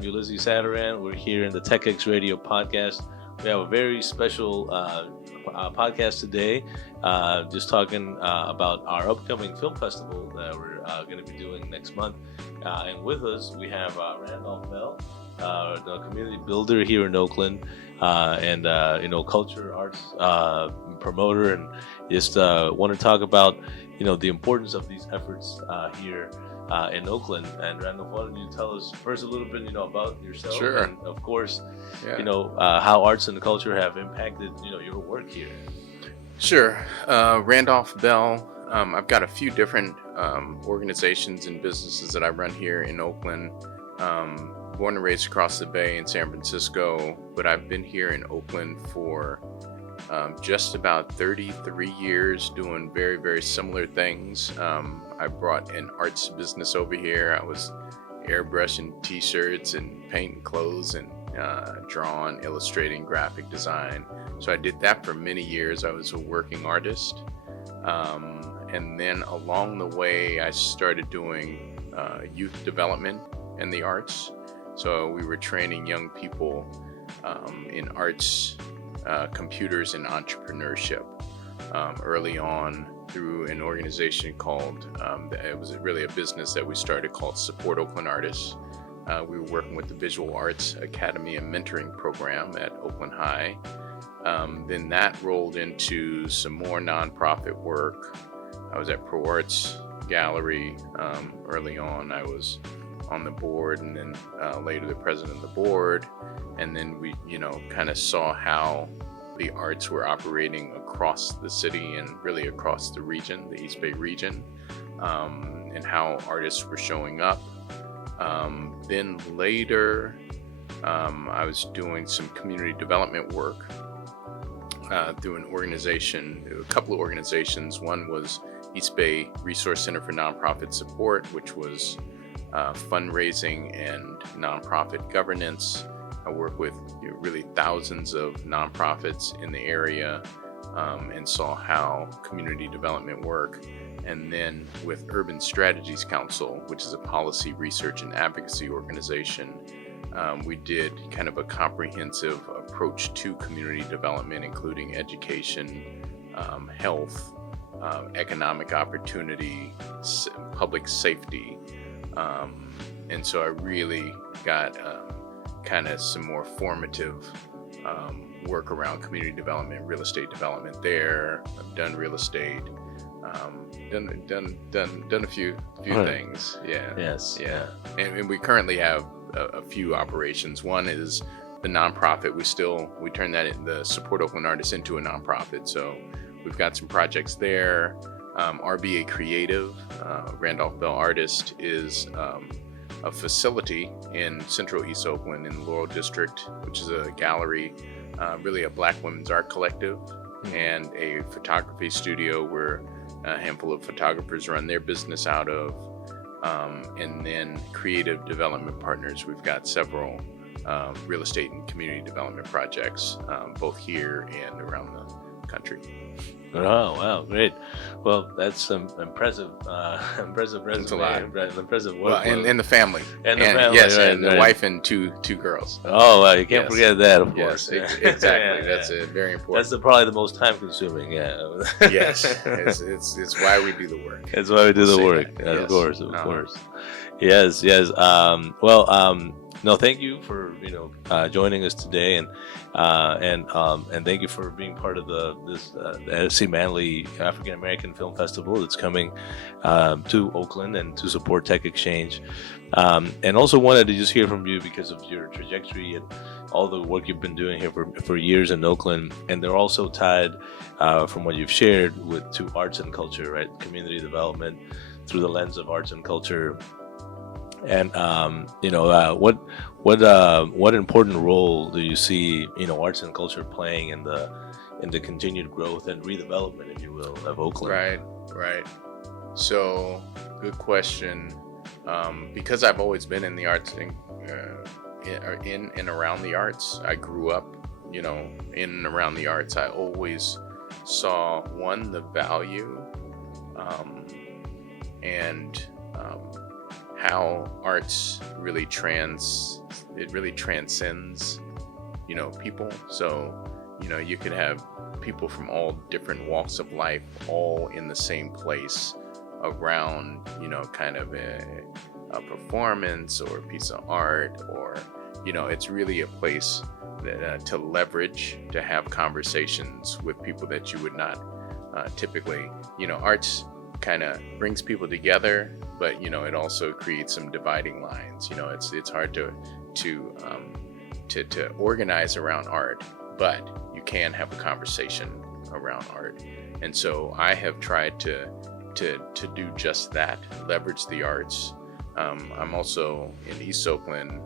I'm Ulises Zatarain. We're here in the TechX Radio podcast. We have a very special podcast today, just talking about our upcoming film festival that we're going to be doing next month. And with us, we have Randolph Belle, the community builder here in Oakland, and culture arts promoter, and just want to talk about the importance of these efforts here in Oakland. And Randolph, why don't you tell us first a little bit about yourself? Sure. And of course, how arts and culture have impacted your work here. Sure. Randolph Belle. I've got a few different organizations and businesses that I run here in Oakland. Born and raised across the Bay in San Francisco, but I've been here in Oakland for just about 33 years doing very, very similar things. I brought an arts business over here. I was airbrushing t-shirts and painting clothes and drawing, illustrating, graphic design. So I did that for many years. I was a working artist. And then along the way, I started doing youth development in the arts. So we were training young people in arts, computers, and entrepreneurship early on through an organization called, it was really a business that we started called Support Oakland Artists. We were working with the Visual Arts Academy and Mentoring Program at Oakland High. Then that rolled into some more nonprofit work. I was at Pro Arts Gallery early on. I was on the board, and then later the president of the board. And then we, kind of saw how the arts were operating across the city and really across the region, the East Bay region, and how artists were showing up. Then later, I was doing some community development work through a couple of organizations. One was East Bay Resource Center for Nonprofit Support, which was fundraising and nonprofit governance. I work with really thousands of nonprofits in the area and saw how community development work. And then with Urban Strategies Council, which is a policy research and advocacy organization, we did kind of a comprehensive approach to community development, including education, health, economic opportunity, public safety. And so I really got kind of some more formative work around community development, real estate development there. I've done real estate, done a few things. Yeah. Yes. Yeah. And we currently have a few operations. One is the nonprofit. We turned the Support Oakland Artists into a nonprofit. So we've got some projects there. RBA Creative, Randolph Belle Artist, is a facility in Central East Oakland in the Laurel District, which is a gallery, really a Black women's art collective, and a photography studio where a handful of photographers run their business out of. And then creative development partners. We've got several real estate and community development projects, both here and around the country. Oh, wow, great. Well, that's impressive resume, impressive work. Well, and the family. And the family, yes, right, and the wife and two girls. Oh, well, you can't forget that, of course. Yes, exactly. That's very important. That's probably the most time-consuming, yeah. Yes, it's why we do the work. It's why we do the work, of course. Yes. No, thank you for joining us today, and thank you for being part of this SC Manley African American Film Festival that's coming to Oakland and to support Tech Exchange. And also wanted to just hear from you because of your trajectory and all the work you've been doing here for years in Oakland, and they're also tied from what you've shared to arts and culture, right? Community development through the lens of arts and culture. And what important role do you see arts and culture playing in the continued growth and redevelopment, if you will, of Oakland? Right. So, good question. Because I've always been in the arts, in and around the arts. I grew up, in and around the arts. I always saw the value and how arts really transcends, people. So, you could have people from all different walks of life all in the same place around, kind of a performance or a piece of art, or, it's really a place that, to leverage, to have conversations with people that you would not typically, arts kind of brings people together, but it also creates some dividing lines. It's hard to organize around art, but you can have a conversation around art. And so I have tried to do just that, leverage the arts. I'm also in East Oakland.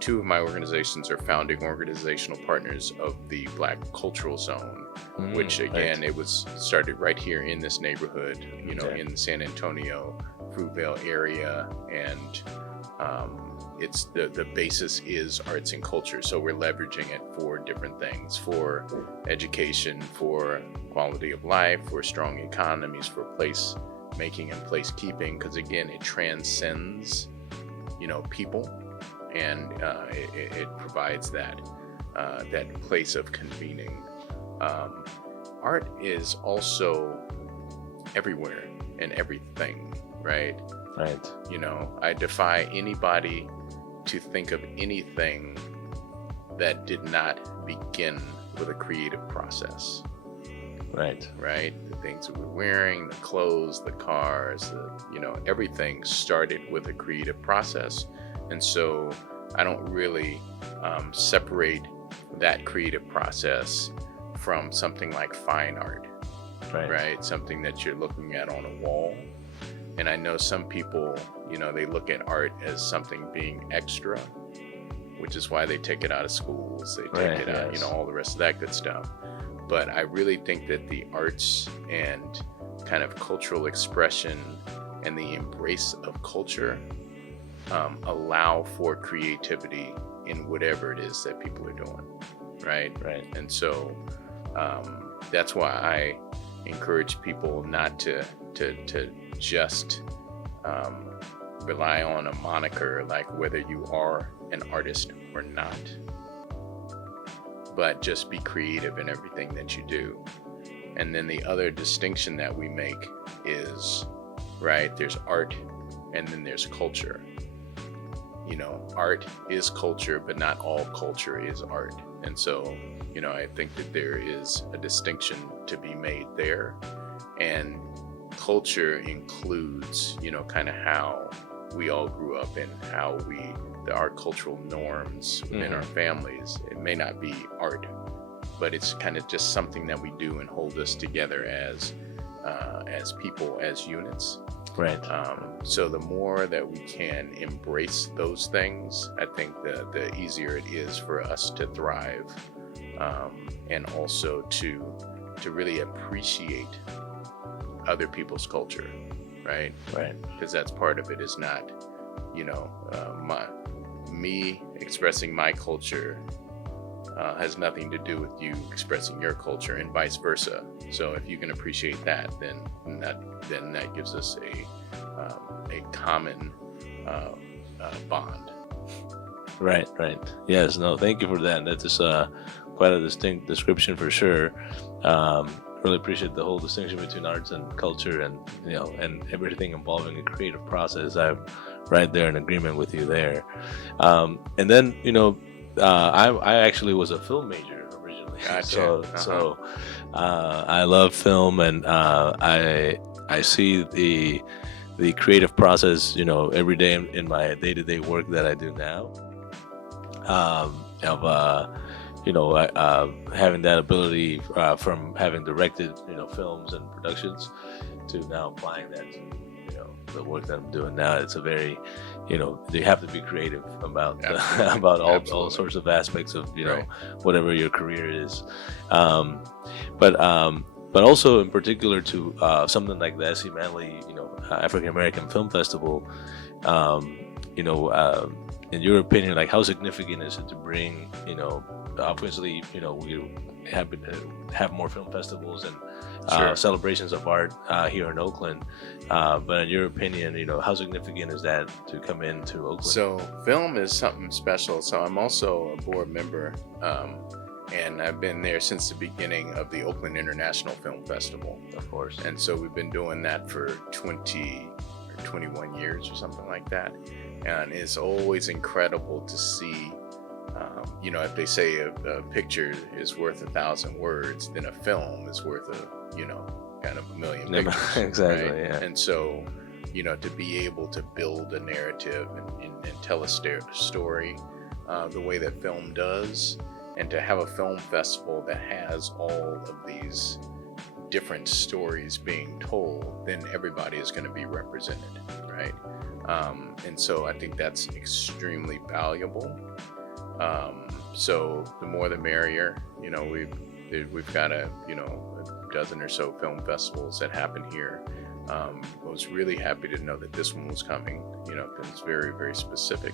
Two of my organizations are founding organizational partners of the Black Cultural Zone, which again, it was started right here in this neighborhood, in the San Antonio, Fruitvale area, and it's the basis is arts and culture. So we're leveraging it for different things, for education, for quality of life, for strong economies, for place making and place keeping, because again, it transcends, people. And it provides that place of convening. Art is also everywhere and everything, right? Right. I defy anybody to think of anything that did not begin with a creative process. Right. The things that we're wearing, the clothes, the cars, everything started with a creative process. And so I don't really separate that creative process from something like fine art, right? Something that you're looking at on a wall. And I know some people, they look at art as something being extra, which is why they take it out of schools. They take it out, all the rest of that good stuff. But I really think that the arts and kind of cultural expression and the embrace of culture allow for creativity in whatever it is that people are doing, right? And so that's why I encourage people not to just rely on a moniker, like whether you are an artist or not, but just be creative in everything that you do. And then the other distinction that we make is, there's art and then there's culture. Art is culture, but not all culture is art. And so, I think that there is a distinction to be made there. And culture includes, kind of how we all grew up and how our cultural norms within our families. It may not be art, but it's kind of just something that we do and hold us together as people, as units. Right. So the more that we can embrace those things, I think the easier it is for us to thrive, and also to really appreciate other people's culture, right? Because that's part of it. Is not, me expressing my culture has nothing to do with you expressing your culture, and vice versa. So if you can appreciate that, then that gives us a common bond. Right. Yes. No. Thank you for that. That is quite a distinct description for sure. Really appreciate the whole distinction between arts and culture, and and everything involving a creative process. I'm right there in agreement with you there. And then I actually was a film major originally. Gotcha. So I love film, and I see the creative process every day in my day-to-day work that I do now. Having that ability from having directed films and productions to now applying that to the work that I'm doing now. It's a very you have to be creative about about all sorts of aspects of whatever your career is, but also in particular to something like the S.E. Manley African American Film Festival. In your opinion, like how significant is it to bring obviously, we happy to have more film festivals and Sure. celebrations of art here in Oakland. But in your opinion, how significant is that to come into Oakland? So film is something special. So I'm also a board member, and I've been there since the beginning of the Oakland International Film Festival. Of course. And so we've been doing that for 20 or 21 years or something like that. And it's always incredible to see, if they say a picture is worth 1,000 words, then a film is worth kind of a million pictures. Exactly, right? yeah. And so, to be able to build a narrative and tell a story the way that film does, and to have a film festival that has all of these different stories being told, then everybody is going to be represented, right? And so I think that's extremely valuable. So the more the merrier. We've got a dozen or so film festivals that happen here. I was really happy to know that this one was coming, because it's very, very specific.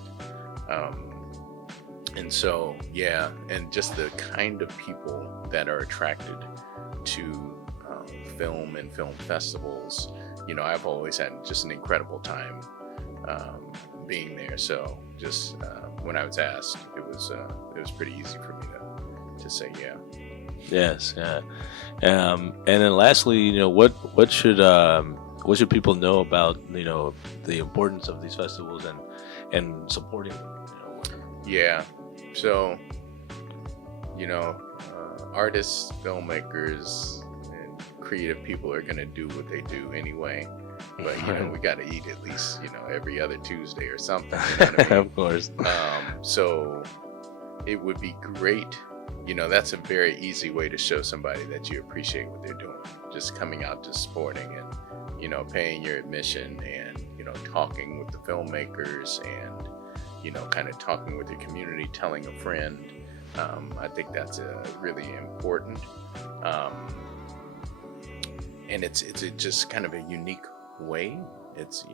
And so, yeah, and just the kind of people that are attracted to film and film festivals, I've always had just an incredible time being there. So just when I was asked, it was pretty easy for me to say yeah. Yes, yeah. And then lastly, what should people know about the importance of these festivals and supporting them? Yeah. So, artists, filmmakers, and creative people are going to do what they do anyway. But, we got to eat at least, every other Tuesday or something. What I mean? Of course. So it would be great. That's a very easy way to show somebody that you appreciate what they're doing. Just coming out to sporting and, paying your admission and, talking with the filmmakers and, kind of talking with your community, telling a friend. I think that's really important. And it's just kind of a unique way. It's,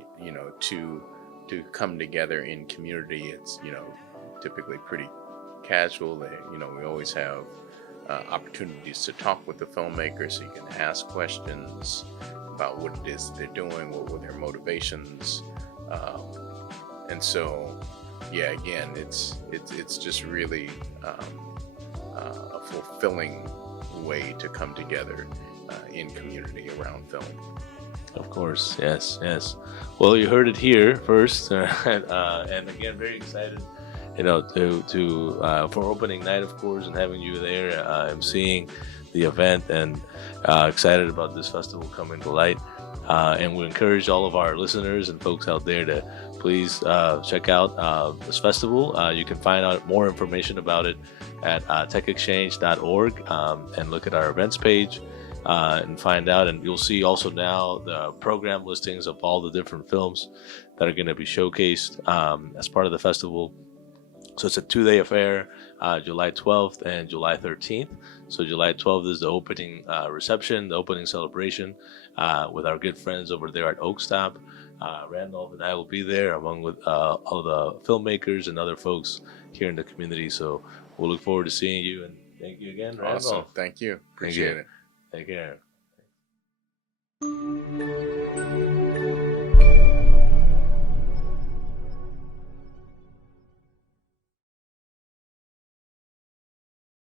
to come together in community. It's, typically pretty casual. We always have opportunities to talk with the filmmakers, so you can ask questions about what it is they're doing, what were their motivations, and so yeah, again, it's just really a fulfilling way to come together in community around film. Of course, yes. Well, you heard it here first, and again, very excited, for opening night, of course, and having you there. I'm seeing the event and excited about this festival coming to light. And we encourage all of our listeners and folks out there to please check out this festival. You can find out more information about it at techexchange.org and look at our events page and find out. And you'll see also now the program listings of all the different films that are going to be showcased as part of the festival. So it's a 2-day affair, July 12th and July 13th. So July 12th is the opening reception, the opening celebration with our good friends over there at Oakstop. Randolph and I will be there along with all the filmmakers and other folks here in the community. So we'll look forward to seeing you, and thank you again, Randolph. Awesome. Thank you. Appreciate it. Take care.